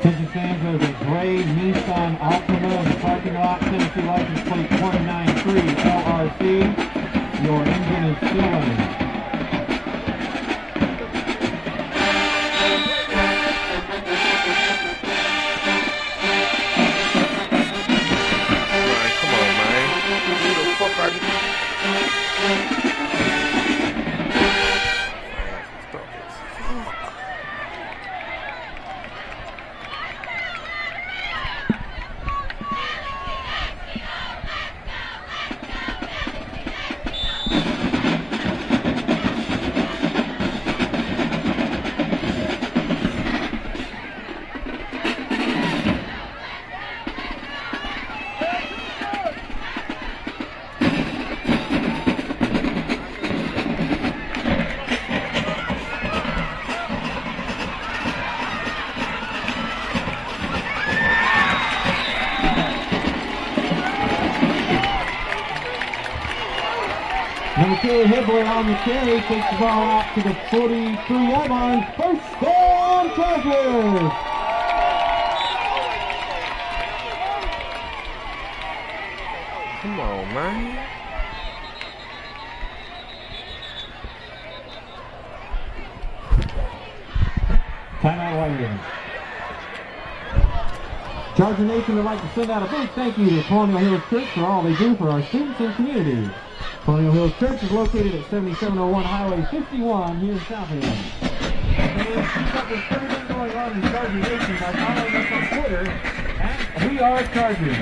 Attention fans, there's a gray Nissan Altima in the parking lot. Tennessee license plate 193 LRC. Your engine is still running. Come on, man. Who the fuck are you? Number 2, Hibler on the carry, takes the ball out to the 43-yard line. First down, Chargers! Come on, man. Timeout Whitehaven. Charger Nation would like to send out a big thank you to Colonial Hills Church for all they do for our students and community. Colonial Hills Church is located at 7701 Highway 51 here in Southaven. Fans, keep up with everything going on in Charger Nation by following us on Twitter at We Are Chargers.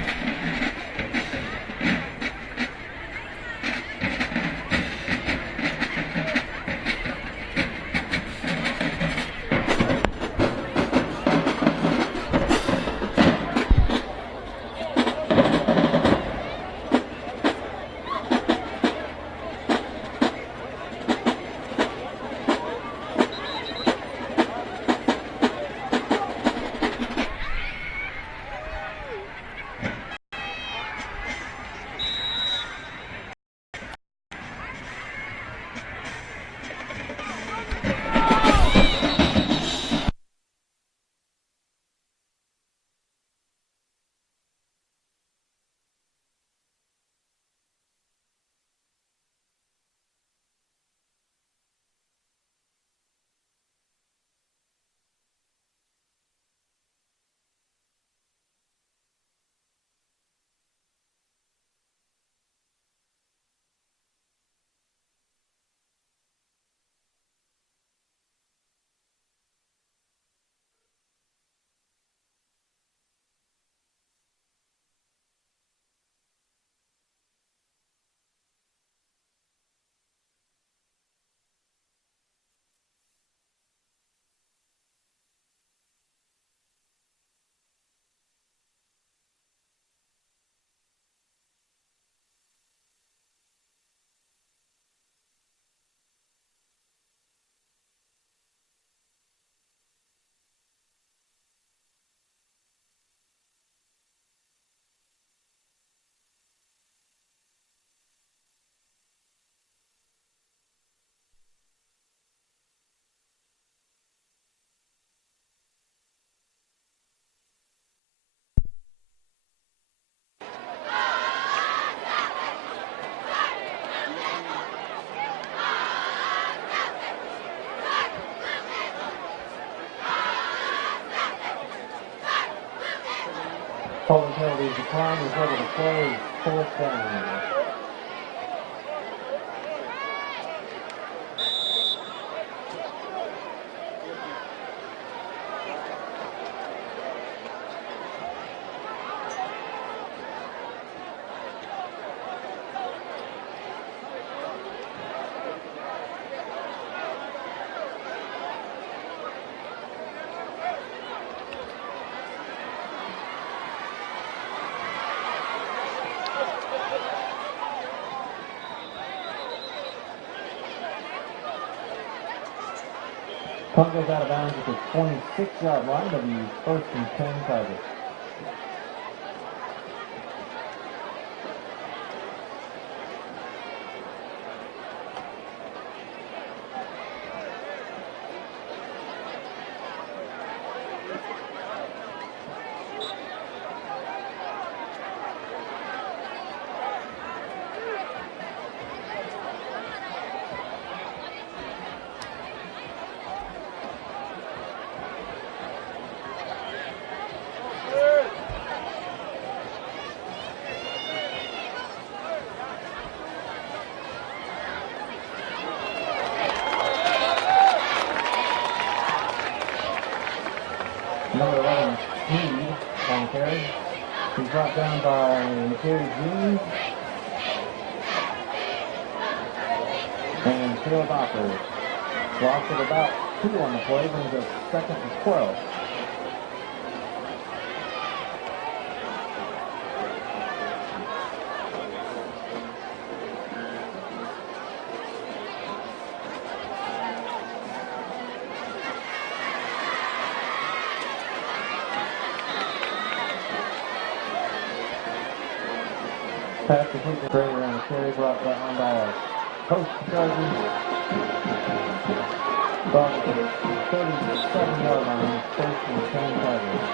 Holding penalties decline, result of the play is fourth down. Punt goes out of bounds at the 26-yard line. It'll be first and 10 Tigers. Number 11, Sneed, on the carry. He's brought down by Gary Jean and Phil Docker. Loss of about 2 on the play, brings us 2nd and 12. Pass complete to around the carry, brought down by a post Chargers. Ball to the 37-yard line, 1st and 10 Chargers.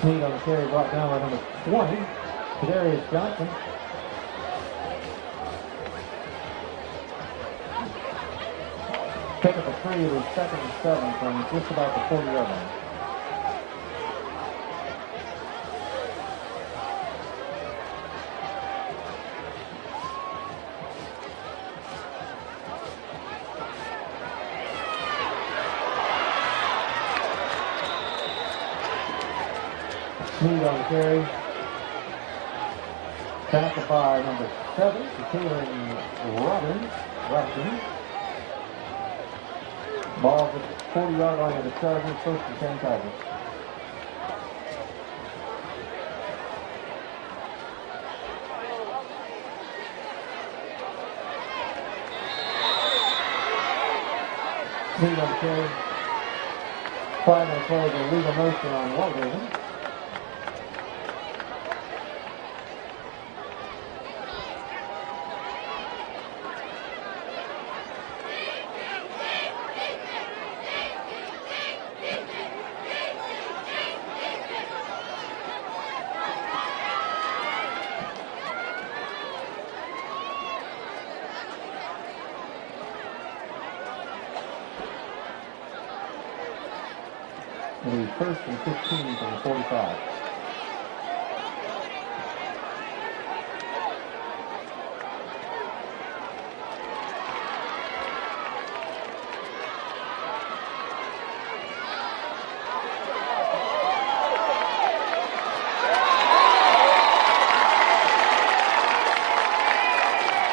Sneed on the carry, brought down by number 20, Kadarius Johnson. Pick up a 3, it was 2nd and 7 from just about the 40-yard line. Sneed on the carry. Tackled by number 7, Kaylin Robinson. Ball at the 40-yard line of the Chargers, 1st and 10 Tigers. Sneed on the carry. Final play, the legal motion on Whitehaven. It'll be 1st and 15 from the 45.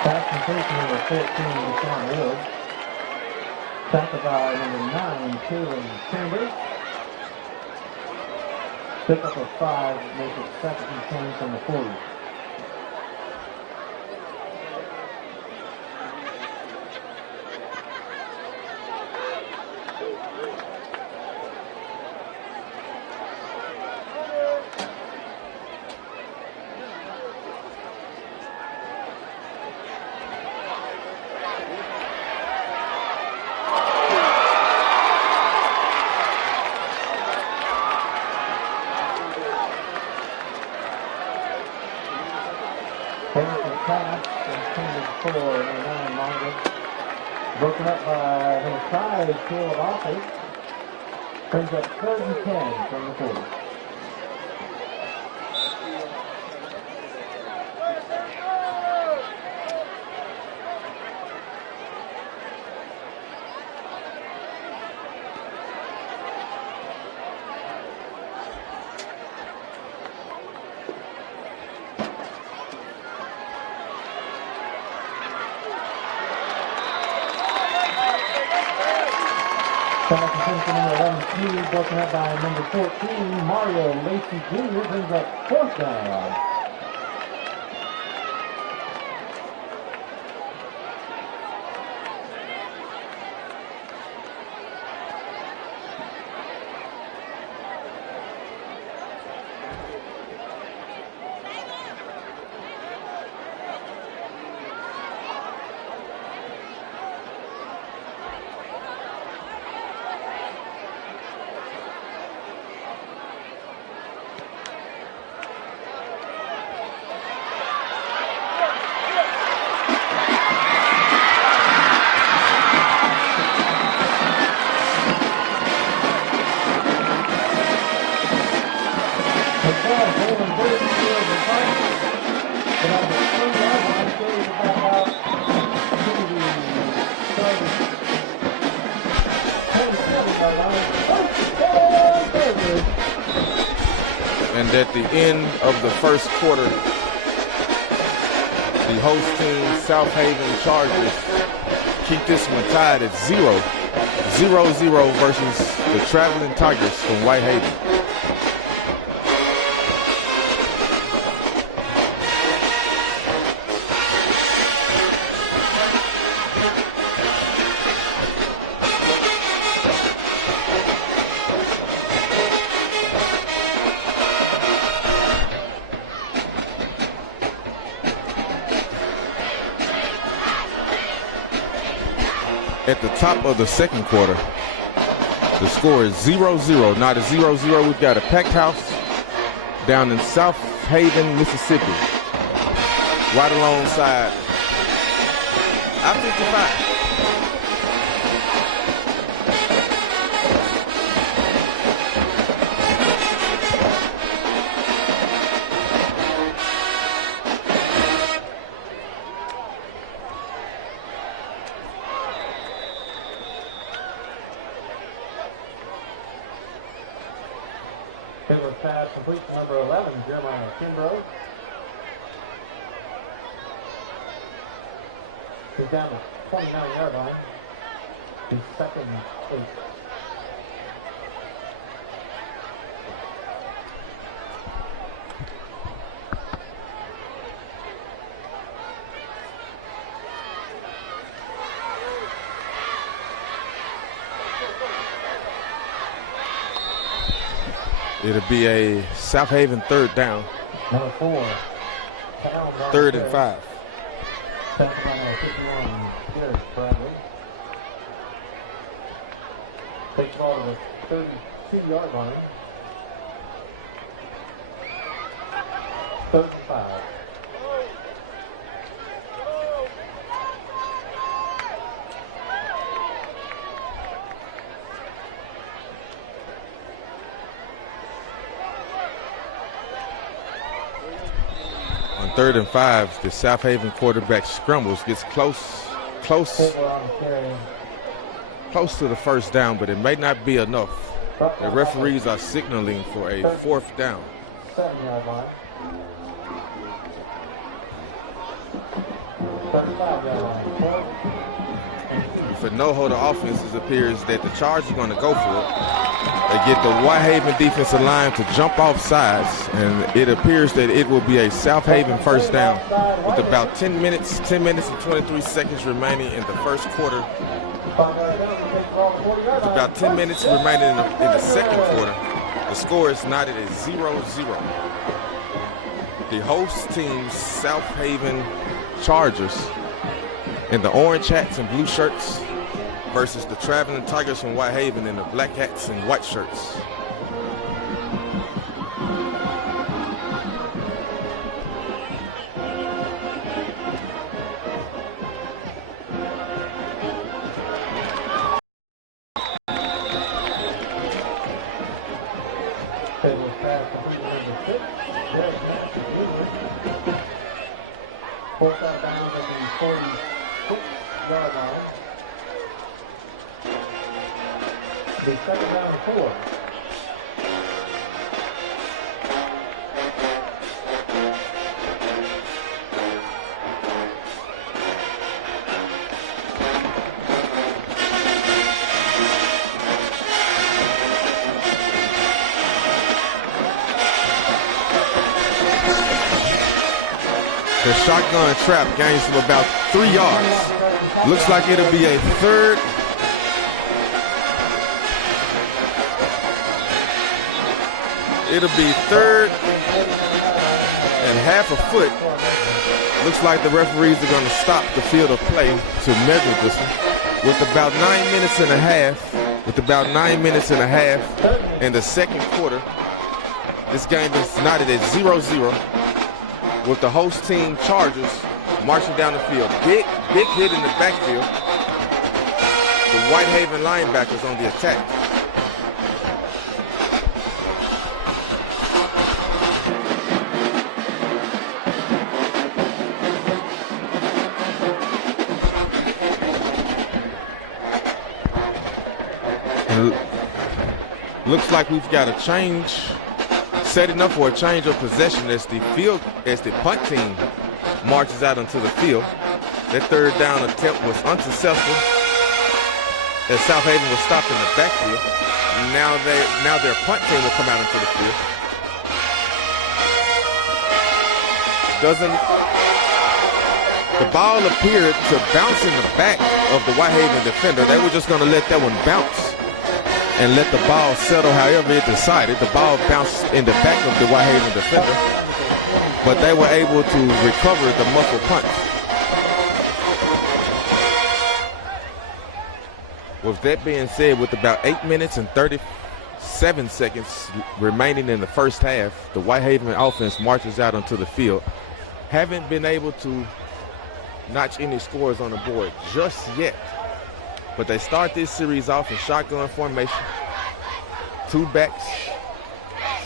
Pass completion number 14, Deshaun Ward. Tackled by number 9, Kaylin Chambers. Pick up a 5, make it 2nd and 10 from the 40. Harrison pass intended for number 9, Mongo. Broken up by number 5, Caleb Alford. Brings up 3rd and 10 from the 40. Pass completion number 11, Sneed, broken up by number 14, Mario Lacey Jr. brings up 4th down. And at the end of the first quarter, the host team, Southaven Chargers, keep this one tied at 0-0 versus the Traveling Tigers from Whitehaven. At the top of the second quarter, the score is 0-0. Not a 0-0. We've got a packed house down in Southaven, Mississippi, right alongside I-55. Taylor's pass complete to number 11, Jeremiah Kimbrough. He's down the 29-yard line. He's second and 8. It'll be a Southaven third down. Number 4. 3rd and 5. Second by number 51, Garrett Bradley. Takes the ball to the 32-yard line. 3rd and 5. On 3rd and 5, the Southaven quarterback scrambles, gets close to the first down, but it may not be enough. The referees are signaling for a 4th down. 7-yard line. 35-yard line. For no-holder offenses, it appears that the Chargers are going to go for it. They get the Whitehaven defensive line to jump off sides, and it appears that it will be a Southaven first down with about 10 minutes and 23 seconds remaining in the first quarter. With about 10 minutes remaining in the second quarter, the score is knotted at 0-0. The host team, Southaven Chargers, in the orange hats and blue shirts, versus the Traveling Tigers from Whitehaven in the black hats and white shirts. Taylor's pass complete to number 6, Garrett Bradley. 4th down at the 46-yard line. The 2nd down and 4. The shotgun trap gains from about 3 yards. Looks like it'll be a 3rd. It'll be 3rd and half a foot. Looks like the referees are going to stop the field of play to measure this one. With about 9 minutes and a half in the second quarter, this game is knotted at 0-0 with the host team Chargers marching down the field. Big hit in the backfield. The Whitehaven linebackers on the attack. And looks like we've got a change, setting up for a change of possession as the punt team marches out onto the field. That third down attempt was unsuccessful as Southaven was stopped in the backfield. Now their punt team will come out into the field. The ball appeared to bounce in the back of the Whitehaven defender. They were just going to let that one bounce and let the ball settle however it decided. The ball bounced in the back of the Whitehaven defender, but they were able to recover the muffled punt. With that being said, with about 8 minutes and 37 seconds remaining in the first half, the Whitehaven offense marches out onto the field. Haven't been able to notch any scores on the board just yet, but they start this series off in shotgun formation. Two backs,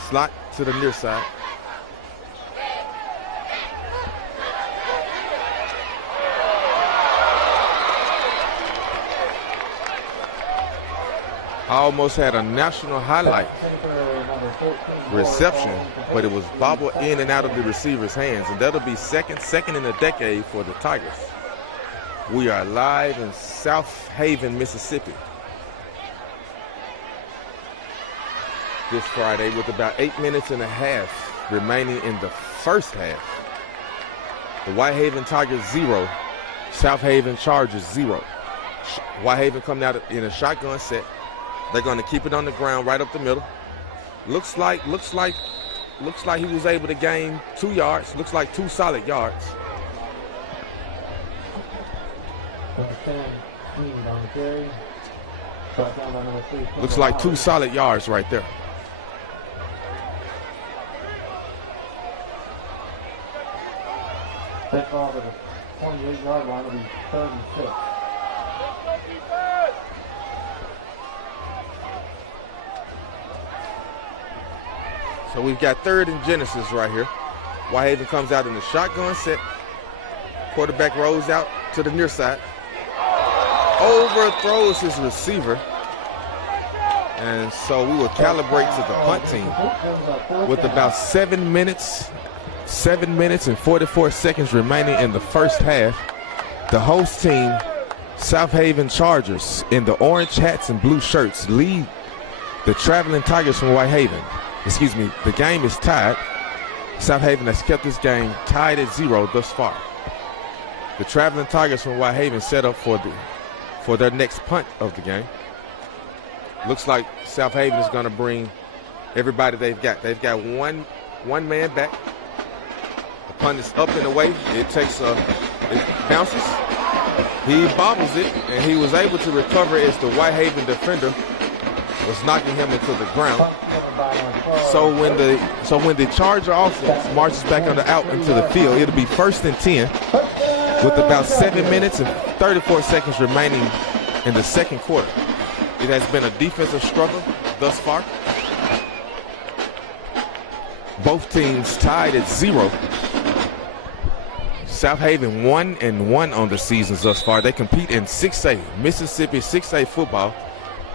slot to the near side. Almost had a national highlight reception, but it was bobbled in and out of the receiver's hands, and that'll be second in a decade for the Tigers. We are live in Southaven, Mississippi this Friday with about 8 minutes and a half remaining in the first half. The Whitehaven Tigers 0, Southaven Chargers 0. Whitehaven coming out in a shotgun set. They're going to keep it on the ground right up the middle. Looks like he was able to gain 2 yards. Looks like 2 solid yards. Looks like 2 solid yards right there. That ball to the 28-yard line will be 36. So we've got 3rd and Genesis right here. Whitehaven comes out in the shotgun set. Quarterback rolls out to the near side. Overthrows his receiver. And so we will calibrate to the punt team with about 7 minutes and 44 seconds remaining in the first half. The host team, Southaven Chargers, in the orange hats and blue shirts, lead the traveling Tigers from Whitehaven. The game is tied. Southaven has kept this game tied at 0 thus far. The traveling Tigers from Whitehaven set up for their next punt of the game. Looks like Southaven is going to bring everybody they've got. They've got one man back. The punt is up and away. It bounces. He bobbles it, and he was able to recover as the Whitehaven defender was knocking him into the ground. So when the Charger offense marches back out into the field, it'll be 1st and 10 with about 7 minutes and 34 seconds remaining in the second quarter. It has been a defensive struggle thus far. Both teams tied at 0. Southaven 1-1 on the season thus far. They compete in 6A, Mississippi 6A football,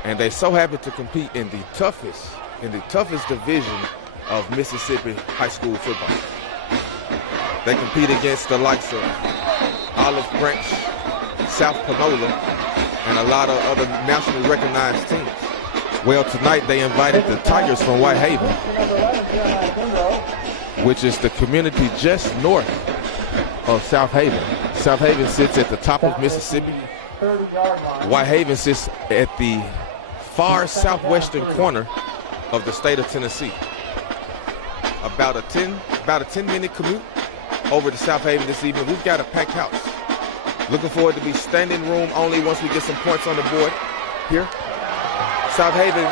and they so happen to compete in the toughest division of Mississippi high school football. They compete against the likes of Olive Branch, South Panola, and a lot of other nationally recognized teams. Well, tonight they invited the Tigers from Whitehaven, which is the community just north of Southaven. Southaven sits at the top of Mississippi. Whitehaven sits at the far southwestern corner of the state of Tennessee. About a 10-minute commute over to Southaven this evening. We've got a packed house. Looking forward to be standing room only once we get some points on the board here. Southaven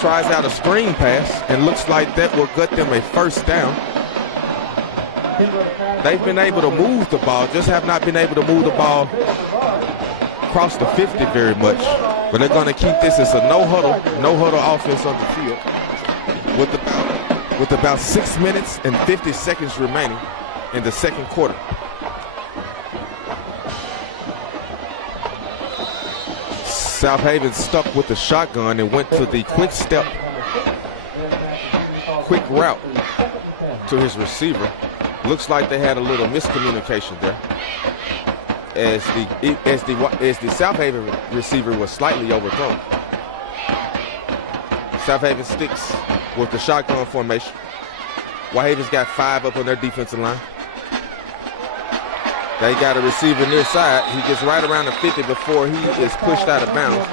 tries out a screen pass and looks like that will gut them a first down. They've been able to move the ball, just have not been able to move the ball across the 50 very much. But they're going to keep this as a no huddle offense on the field with about 6 minutes and 50 seconds remaining in the second quarter. Southaven stuck with the shotgun and went to the quick route to his receiver. Looks like they had a little miscommunication there, as the Southaven receiver was slightly overthrown. Southaven sticks with the shotgun formation. Whitehaven's got 5 up on their defensive line. They got a receiver near side. He gets right around the 50 before he is pushed out of bounds.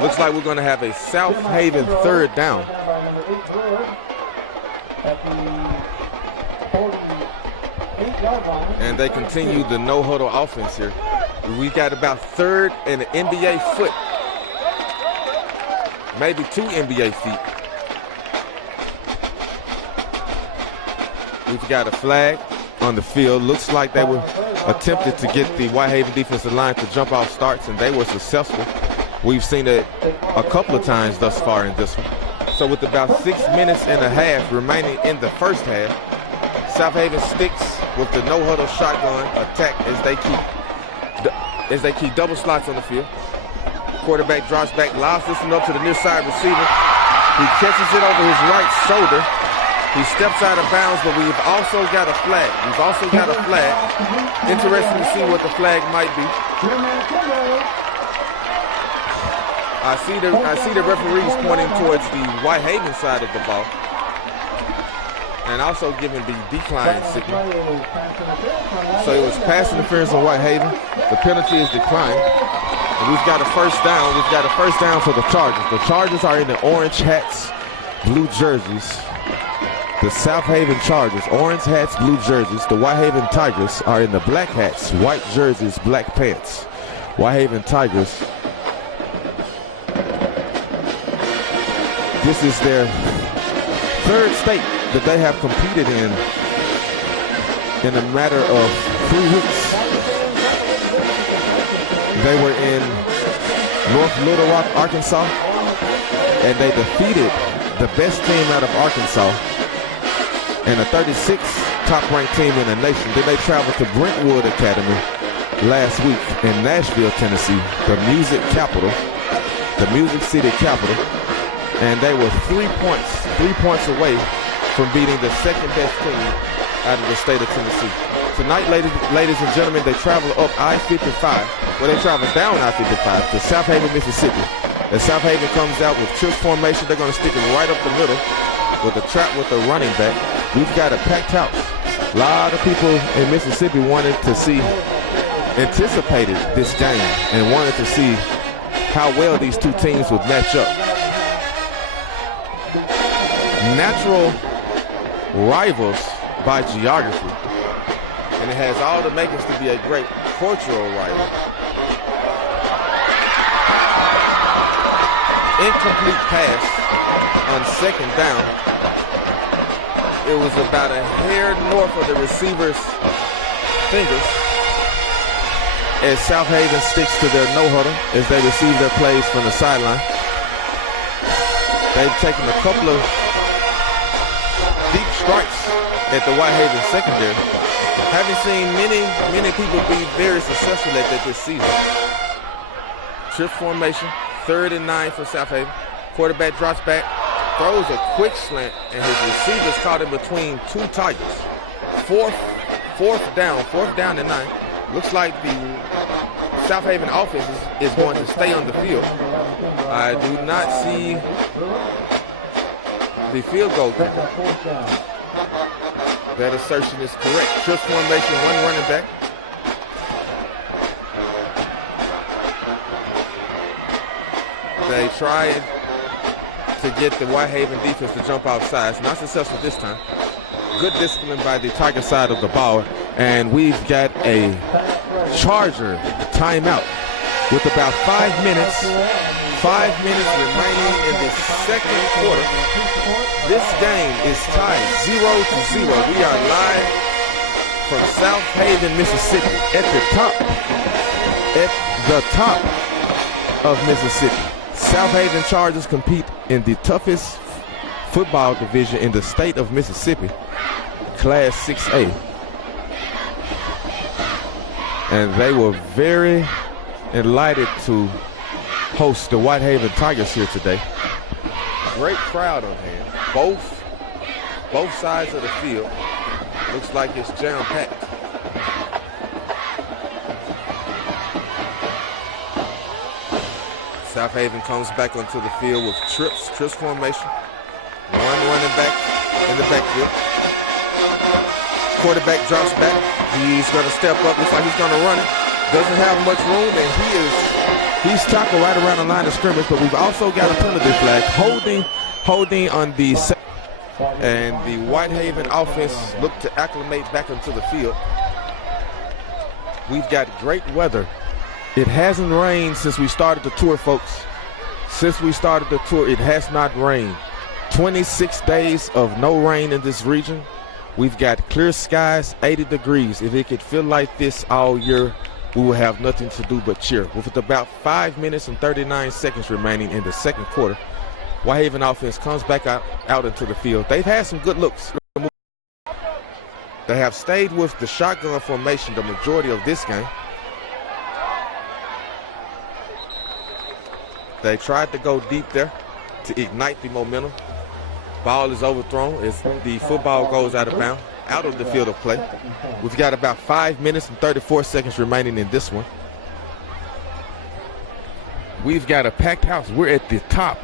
Looks like we're going to have a Southaven 3rd down. And they continue the no-huddle offense here. We got about 3rd and an NBA foot. Maybe 2 NBA feet. We've got a flag on the field. Looks like they were attempted to get the Whitehaven defensive line to jump off starts, and they were successful. We've seen it a couple of times thus far in this one. So with about 6 minutes and a half remaining in the first half, Southaven sticks with the no-huddle shotgun attack as they keep double slots on the field. Quarterback drops back, lobs this one up to the near side receiver. He catches it over his right shoulder. He steps out of bounds, but we've also got a flag. Interesting to see what the flag might be. I see the referees pointing towards the Whitehaven side of the ball, and also giving the decline signal. So it was pass interference on Whitehaven. The penalty is declined. And we've got a first down. We've got a first down for the Chargers. The Chargers are in the orange hats, blue jerseys. The Southaven Chargers, orange hats, blue jerseys. The Whitehaven Tigers are in the black hats, white jerseys, black pants. Whitehaven Tigers. This is their 3rd state that they have competed in a matter of 3 weeks. They were in North Little Rock, Arkansas, and they defeated the best team out of Arkansas and a 36th top-ranked team in the nation. Then they traveled to Brentwood Academy last week in Nashville, Tennessee, the music city capital, and they were 3 points away from beating the 2nd-best team out of the state of Tennessee. Tonight, ladies and gentlemen, they travel up I-55. Well, they travel down I-55 to Southaven, Mississippi. As Southaven comes out with trips formation, they're going to stick it right up the middle with a trap with a running back. We've got a packed house. A lot of people in Mississippi anticipated this game and wanted to see how well these 2 teams would match up. Natural rivals by geography, and it has all the makings to be a great cultural rival. Incomplete pass on 2nd down. It was about a hair north of the receiver's fingers as Southaven sticks to their no-huddle as they receive their plays from the sideline. They've taken a couple of deep strikes at the Whitehaven secondary. Haven't seen many people be very successful at that this season. Trip formation, 3rd and 9 for Southaven. Quarterback drops back, throws a quick slant, and his receivers caught in between 2 Tigers. Fourth down and 9. Looks like the Southaven offense is going to stay on the field. I do not see the field goal kicker. That assertion is correct. Trip formation, 1 running back. They tried to get the Whitehaven defense to jump off sides. Not successful this time. Good discipline by the Tiger side of the ball. And we've got a Charger timeout with about 5 minutes. 5 minutes remaining in the 2nd quarter. This game is tied 0-0. We are live from Southaven, Mississippi, at the top of Mississippi. Southaven Chargers compete in the toughest football division in the state of Mississippi, Class 6A. And they were very enlightened to host the Whitehaven Tigers here today. Great crowd on hand. Both sides of the field. Looks like it's jam-packed. Southaven comes back onto the field with trips formation. One running back in the backfield. Quarterback drops back. He's going to step up. Looks like he's going to run it. Doesn't have much room, and he's tackled right around the line of scrimmage. But we've also got a penalty flag holding on the. And the Whitehaven offense look to acclimate back into the field. We've got great weather. It hasn't rained since we started the tour, folks. Since we started the tour, it has not rained. 26 days of no rain in this region. We've got clear skies, 80 degrees. If it could feel like this all year, we will have nothing to do but cheer. With about 5 minutes and 39 seconds remaining in the second quarter, Whitehaven offense comes back out into the field. They've had some good looks. They have stayed with the shotgun formation the majority of this game. They tried to go deep there to ignite the momentum. Ball is overthrown as the football goes out of bounds, out of the field of play. We've got about 5 minutes and 34 seconds remaining in this one. We've got a packed house. We're at the top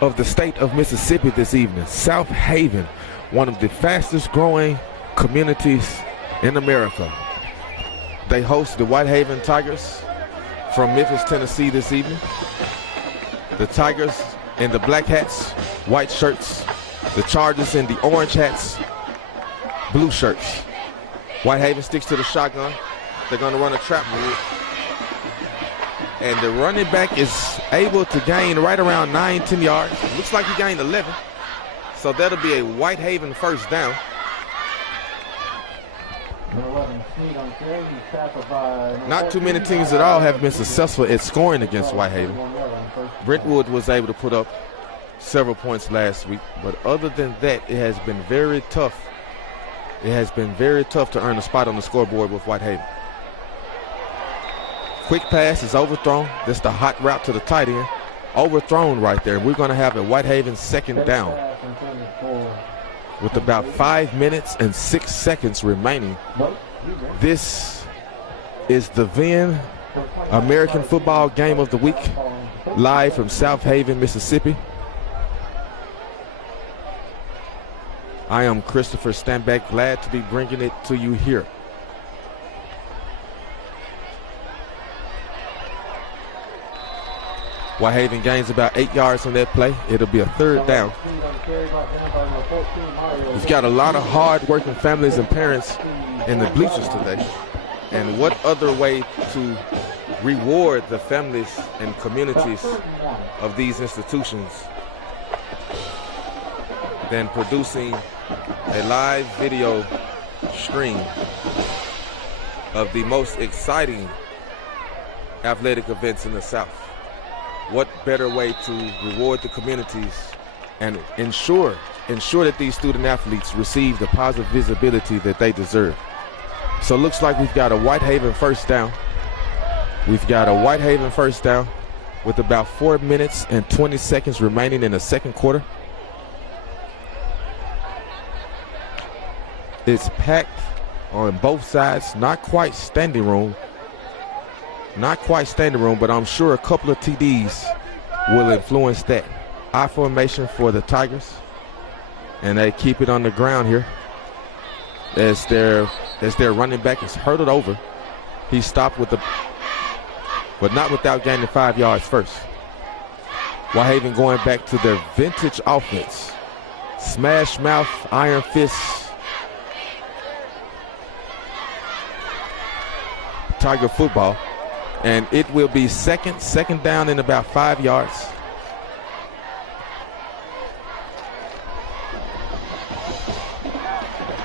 of the state of Mississippi this evening. Southaven, one of the fastest growing communities in America. They host the Whitehaven Tigers from Memphis, Tennessee this evening. The Tigers in the black hats, white shirts. The Chargers in the orange hats, blue shirts. Whitehaven sticks to the shotgun. They're going to run a trap move. And the running back is able to gain right around 9-10 yards. Looks like he gained 11. So that'll be a Whitehaven first down. Not too many teams at all have been successful at scoring against Whitehaven. Brentwood was able to put up several points last week, but other than that, it has been very tough. It has been very tough to earn a spot on the scoreboard with Whitehaven. Quick pass is overthrown. That's the hot route to the tight end. Overthrown right there. We're going to have a Whitehaven second down with about 5 minutes and 6 seconds remaining. This is the VIN American Football Game of the Week, live from Southaven, Mississippi. I am Christopher Stanback, glad to be bringing it to you here. Whitehaven gains about 8 yards on that play. It'll be a third down. We've got a lot of hard-working families and parents in the bleachers today. And what other way to reward the families and communities of these institutions than producing a live video stream of the most exciting athletic events in the South. What better way to reward the communities and ensure that these student athletes receive the positive visibility that they deserve. So it looks like we've got a Whitehaven first down. We've got a Whitehaven first down with about 4 minutes and 20 seconds remaining in the second quarter. It's packed on both sides, not quite standing room, but I'm sure a couple of TDs will influence that. I formation for the Tigers, and they keep it on the ground here as their running back is hurdled over. He stopped but not without gaining 5 yards first. Whitehaven going back to their vintage offense. Smash mouth, iron fist, Tiger football. And it will be second down in about 5 yards.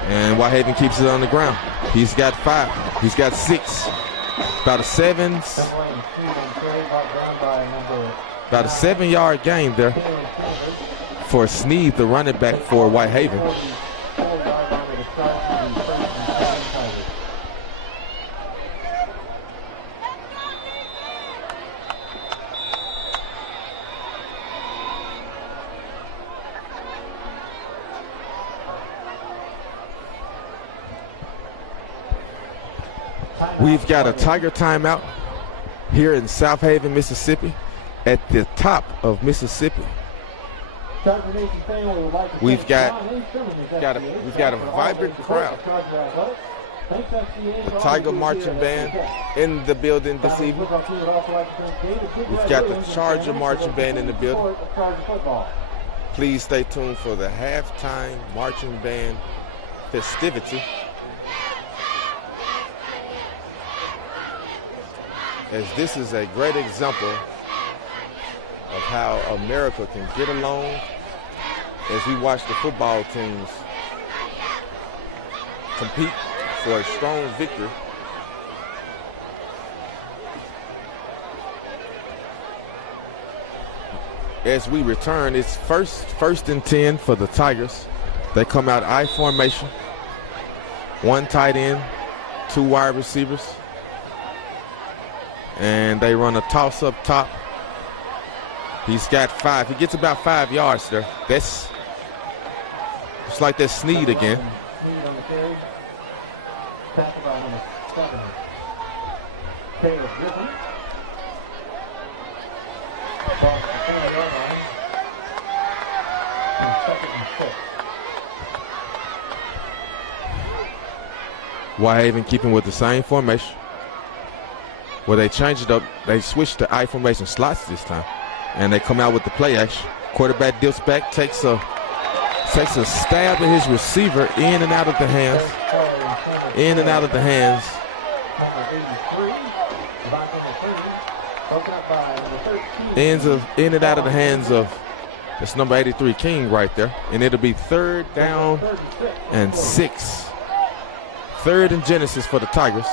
And Whitehaven keeps it on the ground. He's got 5. He's got 6. About a 7-yard gain there for Sneed, the running back for Whitehaven. We've got a Tiger timeout here in Southaven, Mississippi, at the top of Mississippi. We've got a vibrant crowd. The Tiger marching band in the building this evening. We've got the Charger marching band in the building. Please stay tuned for the halftime marching band festivity, as this is a great example of how America can get along as we watch the football teams compete for a strong victory. As we return, it's first and 10 for the Tigers. They come out I formation. One tight end, two wide receivers. And they run a toss up top. He's got 5. He gets about 5 yards there. It's like that Snead again. Whitehaven keeping with the same formation. Well, they changed it up. They switched to I formation slots this time. And they come out with the play action. Quarterback dips back, takes a stab at his receiver, in and out of the hands. In and out of the hands. In and out of the hands of, that's number 83, King, right there. And it'll be 3rd down and 6. 3rd and Genesis for the Tigers.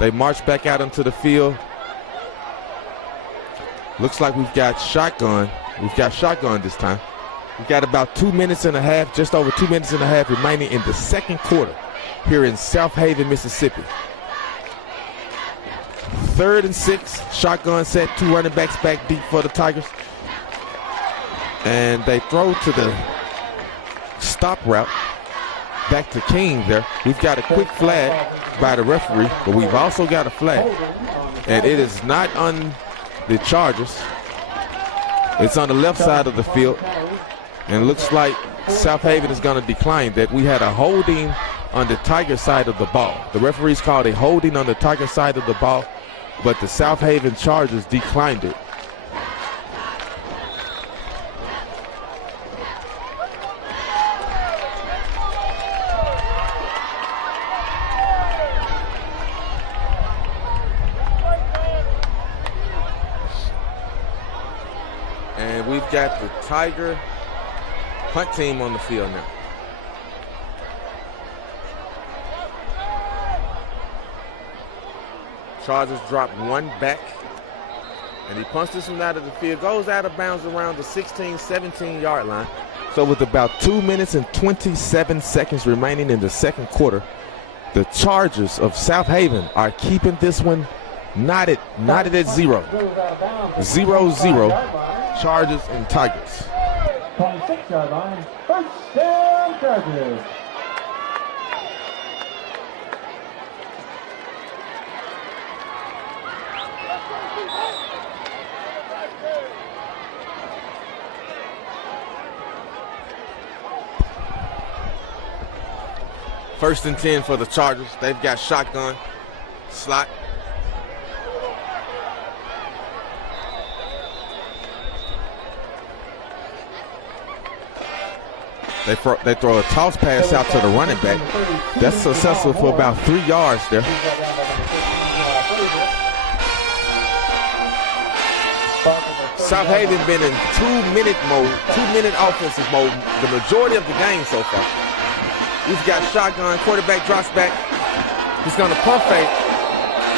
They march back out onto the field. Looks like we've got shotgun. We've got shotgun this time. We've got about 2 minutes and a half, just over 2 minutes and a half remaining in the second quarter here in Southaven, Mississippi. 3rd and 6, shotgun set, 2 running backs back deep for the Tigers. And they throw to the stop route. Back to King there. We've got a quick flag by the referee, but we've also got a flag. And it is not on the Chargers. It's on the left side of the field. And it looks like Southaven is going to decline that. We had a holding on the Tiger side of the ball. The referees called a holding on the Tiger side of the ball, but the Southaven Chargers declined it. And we've got the Tiger punt team on the field now. Chargers drop one back, and he punts this one out of the field, goes out of bounds around the 16, 17-yard line. So with about 2 minutes and 27 seconds remaining in the second quarter, the Chargers of Southaven are keeping this one knotted at 0. 0-0. Chargers and Tigers. 26-yard line, first down Chargers. First and 10 for the Chargers. They've got shotgun, slot. They throw a toss pass out to the running back. That's successful for about 3 yards there. Southaven been in 2-minute mode, 2-minute offensive mode the majority of the game so far. We've got shotgun, quarterback drops back. He's going to pump fake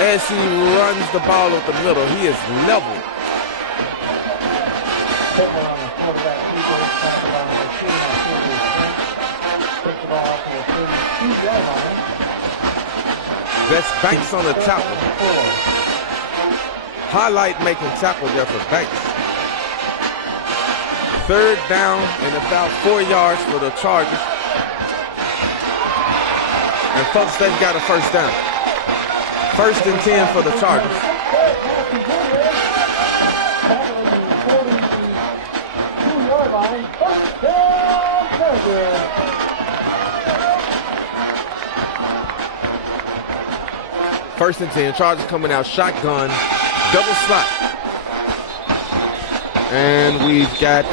as he runs the ball up the middle. He is level. That's Banks on the tackle. Highlight making tackle there for Banks. 3rd down and about 4 yards for the Chargers. And folks, they've got a first down. First and 10 for the Chargers. First and 10, Chargers coming out shotgun, double slot. And we've got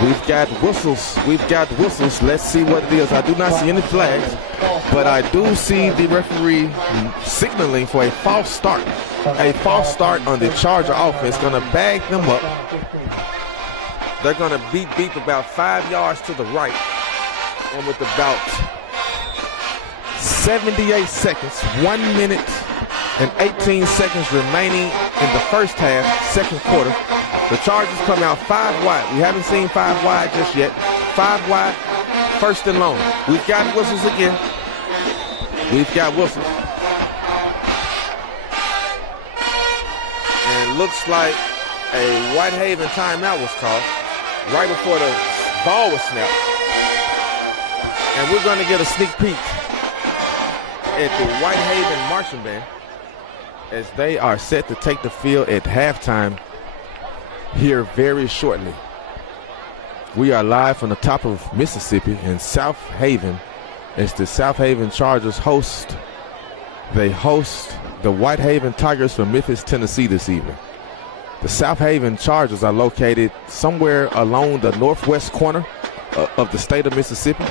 whistles. We've got whistles. Let's see what it is. I do not see any flags, but I do see the referee signaling for a false start. A false start on the Charger offense. Gonna bag them up. They're gonna beep about 5 yards to the right. And with about 78 seconds, 1 minute and 18 seconds remaining in the first half, second quarter, the Chargers come out 5 wide. We haven't seen 5 wide just yet. 5 wide, first and long. We've got whistles again. We've got whistles. And looks like a Whitehaven timeout was called right before the ball was snapped. And we're going to get a sneak peek at the Whitehaven marching band as they are set to take the field at halftime here very shortly. We are live from the top of Mississippi in Southaven as the Southaven Chargers host the Whitehaven Tigers from Memphis, Tennessee this evening. The Southaven Chargers are located somewhere along the northwest corner of the state of Mississippi.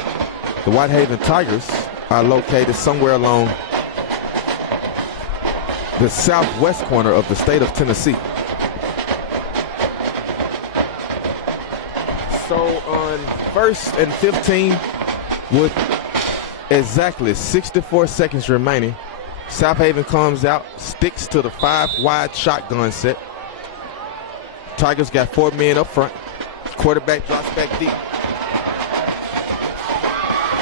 The Whitehaven Tigers are located somewhere along the southwest corner of the state of Tennessee. So on 1st and 15 with exactly 64 seconds remaining, Southaven comes out, sticks to the 5 wide shotgun set. Tigers got 4 men up front. Quarterback drops back deep.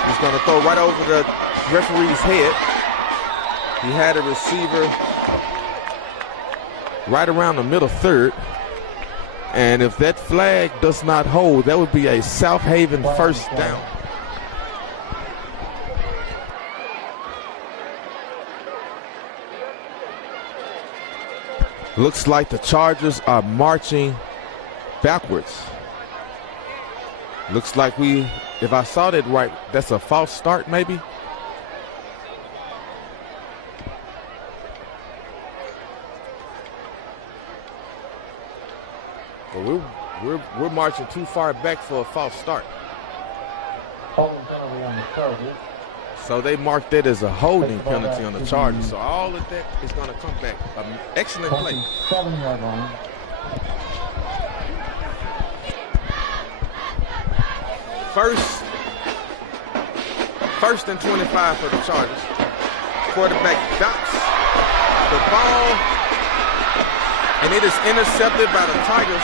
He's going to throw right over the referee's head. He had a receiver right around the middle third. And if that flag does not hold, that would be a Southaven first down. Looks like the Chargers are marching backwards. Looks like if I saw that right, that's a false start maybe. But we're marching too far back for a false start. So they marked that as a holding penalty on the Chargers. So all of that is going to come back. Excellent play. 7-yard line. First and 25 for the Chargers. Quarterback bounce the ball, and it is intercepted by the Tigers.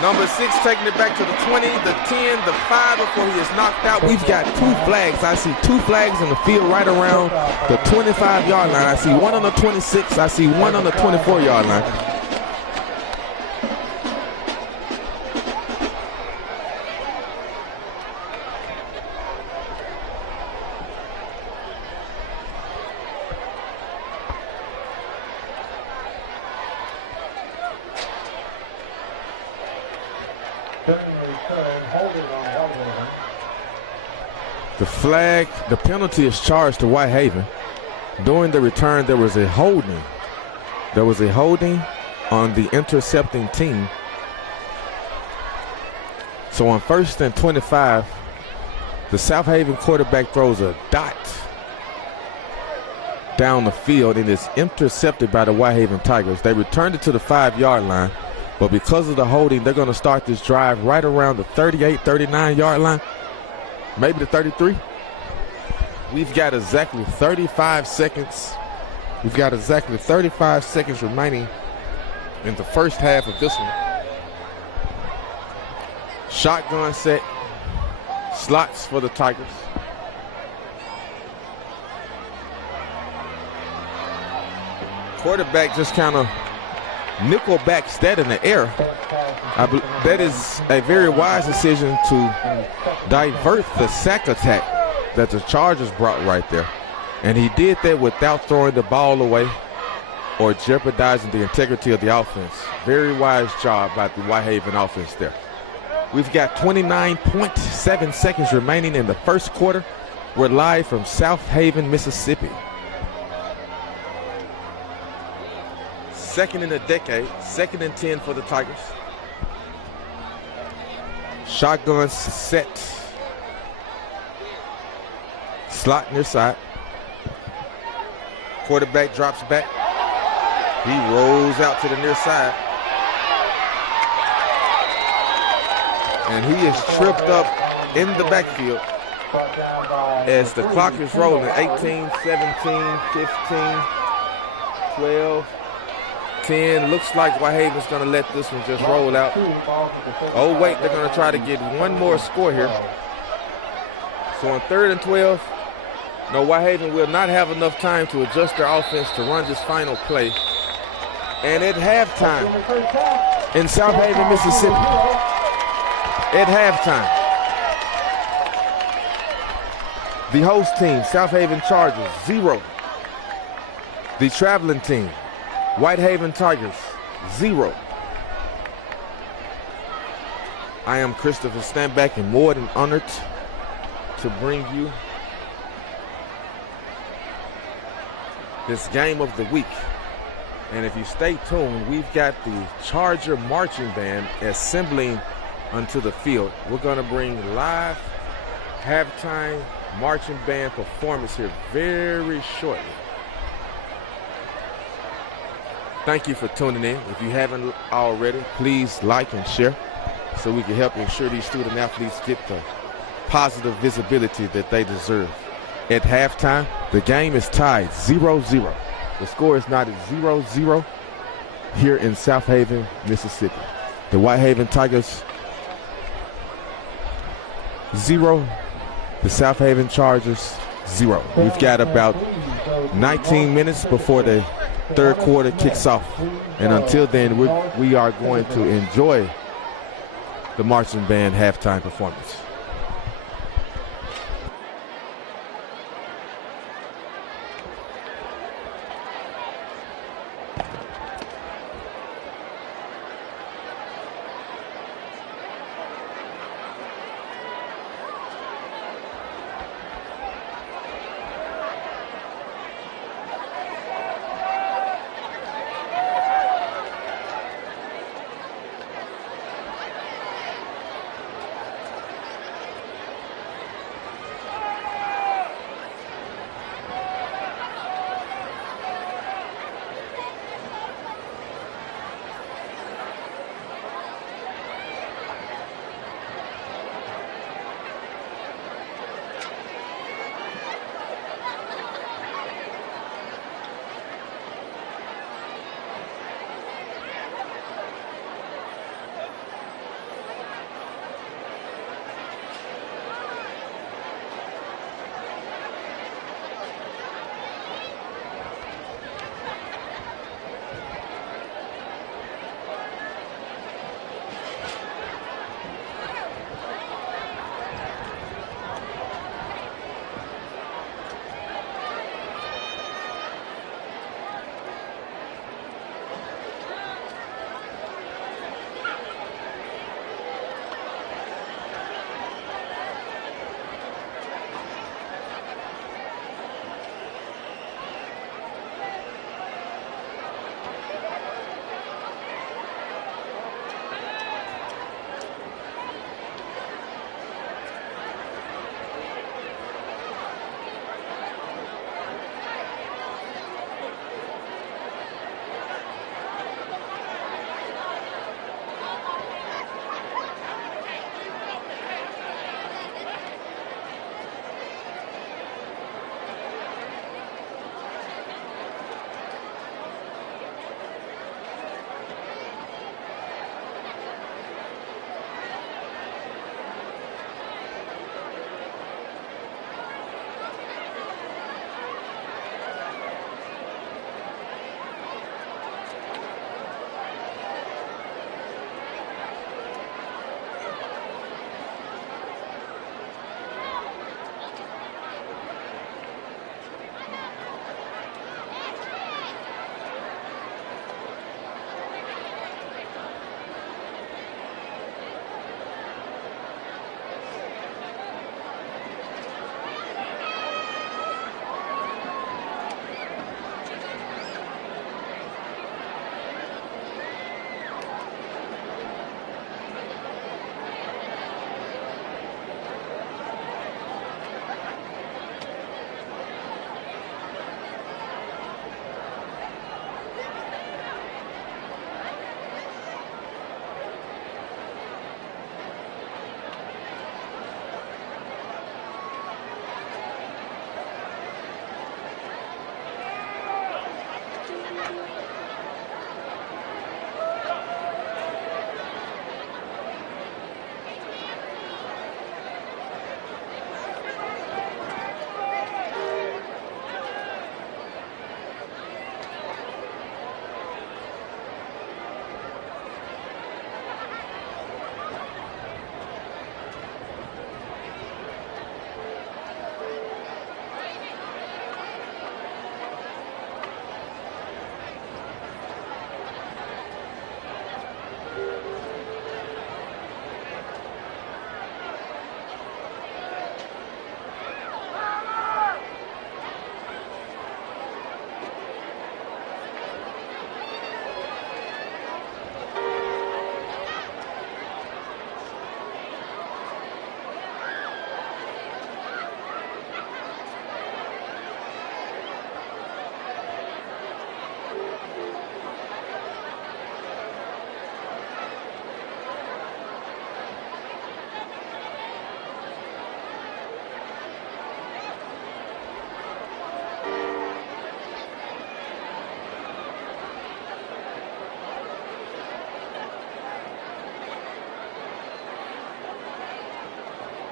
Number 6 taking it back to the 20, the 10, the 5 before he is knocked out. We've got 2 flags. I see 2 flags in the field right around the 25-yard line. I see one on the 26. I see one on the 24-yard line. The penalty is charged to Whitehaven. During the return, there was a holding. There was a holding on the intercepting team. So on 1st and 25, the Southaven quarterback throws a dot down the field and is intercepted by the Whitehaven Tigers. They returned it to the 5-yard line, but because of the holding, they're going to start this drive right around the 38, 39-yard line, maybe the 33. We've got exactly 35 seconds. We've got exactly 35 seconds remaining in the first half of this one. Shotgun set, slots for the Tigers. Quarterback just kind of nickelbacks that in the air. That is a very wise decision to divert the sack attack that the Chargers brought right there. And he did that without throwing the ball away. or jeopardizing the integrity of the offense. Very wise job by the Whitehaven offense there. We've got 29.7 seconds remaining in the first quarter. We're live from Southaven, Mississippi. Second in a decade, 2nd and 10 for the Tigers. Shotgun set. Slot near side. Quarterback drops back. He rolls out to the near side. And he is tripped up in the backfield as the clock is rolling. 18, 17, 15, 12, 10. Looks like Whitehaven's going to let this one just roll out. Oh, wait, they're going to try to get one more score here. So on 3rd and 12, no, Whitehaven will not have enough time to adjust their offense to run this final play. And at halftime in Southaven, Mississippi, at halftime, the host team, Southaven Chargers, 0. The traveling team, Whitehaven Tigers, 0. I am Christopher Standback and more than honored to bring you this game of the week. And if you stay tuned, we've got the Charger marching band assembling onto the field. We're going to bring live halftime marching band performance here very shortly. Thank you for tuning in. If you haven't already, please like and share so we can help ensure these student athletes get the positive visibility that they deserve. At halftime, the game is tied 0-0. The score is not at 0-0 here in Southaven, Mississippi. The Whitehaven Tigers 0, the Southaven Chargers 0. We've got about 19 minutes before the third quarter kicks off. And until then, we are going to enjoy the marching band halftime performance.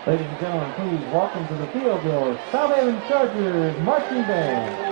Ladies and gentlemen, please welcome to the field your Southaven Chargers marching band.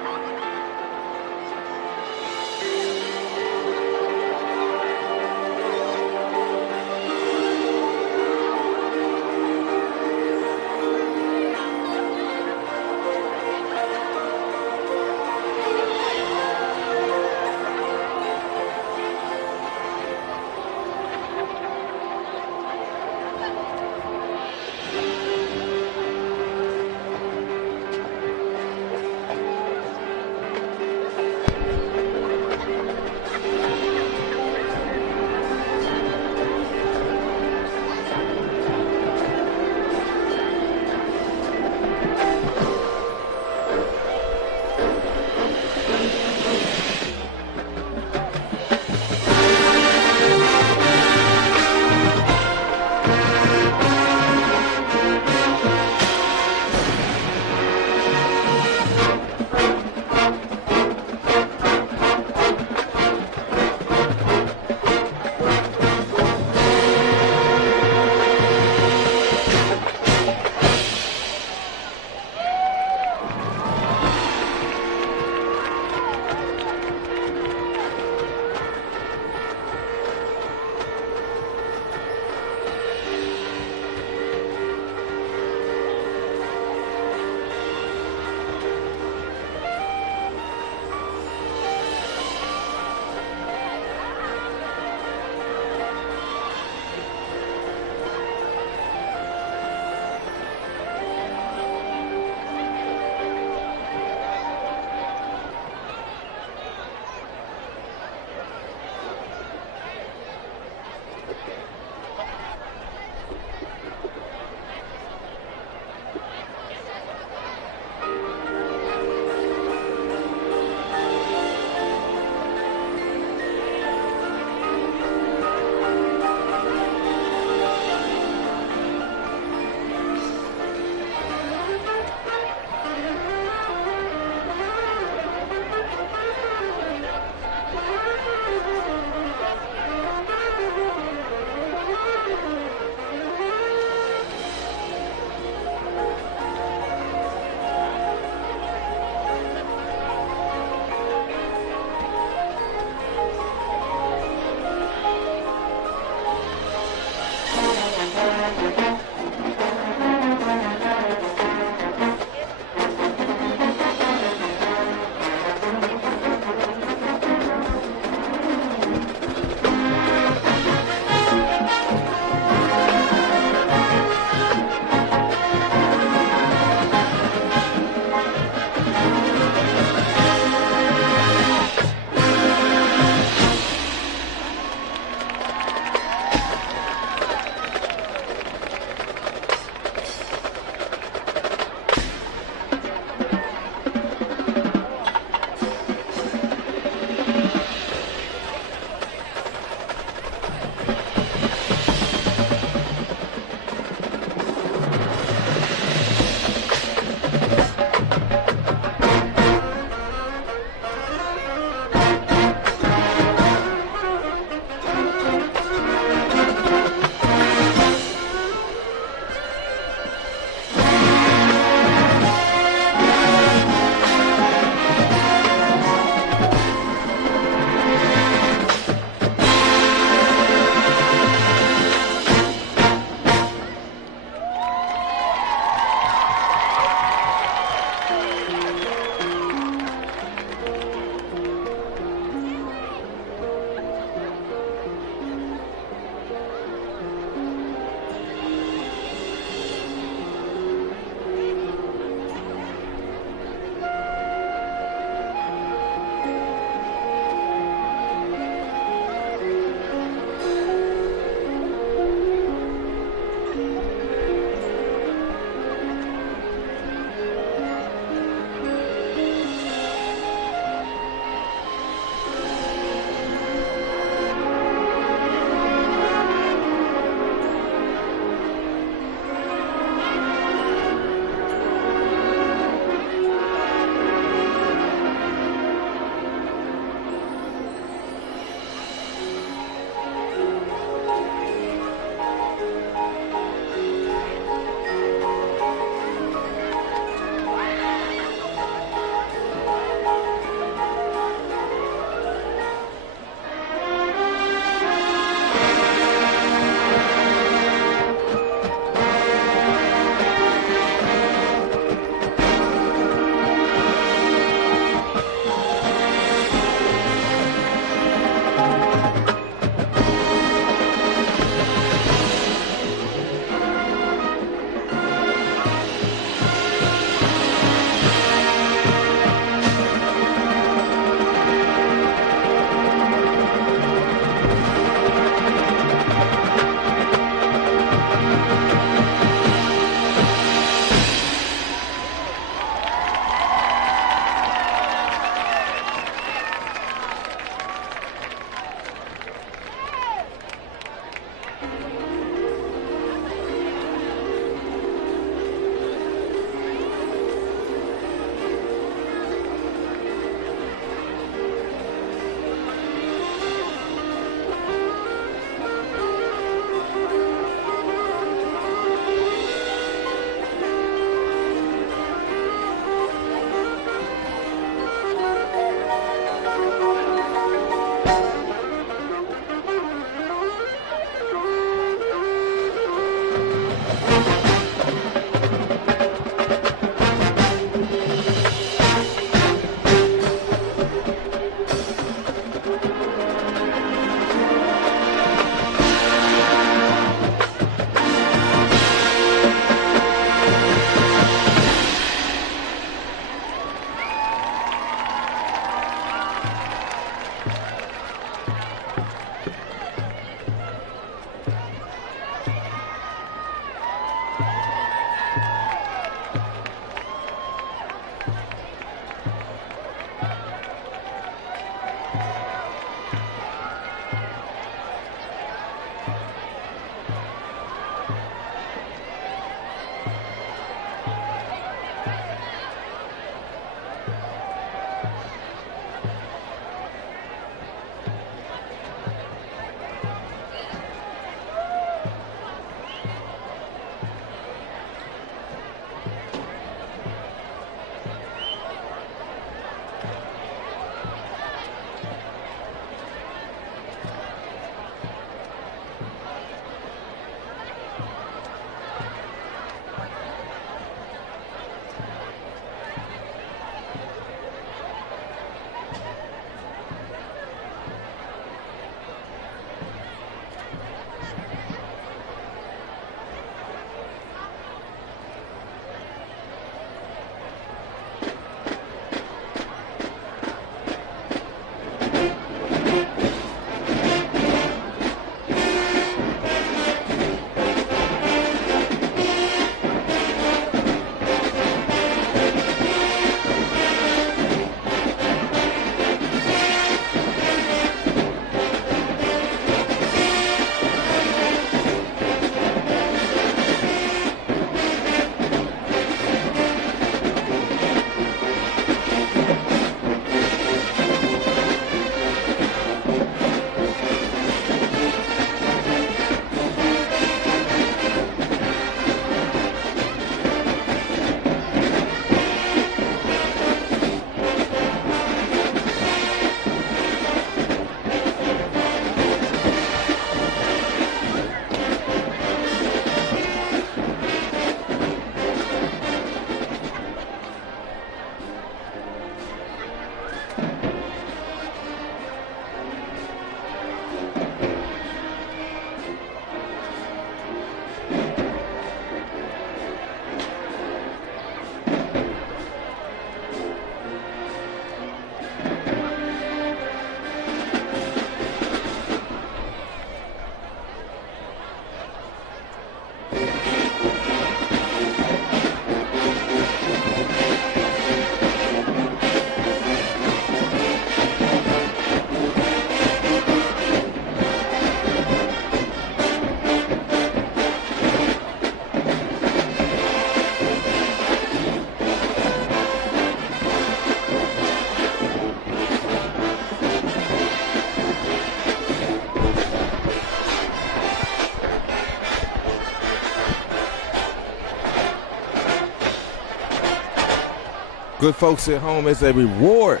Good folks at home, as a reward,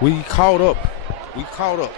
we caught up. We caught up.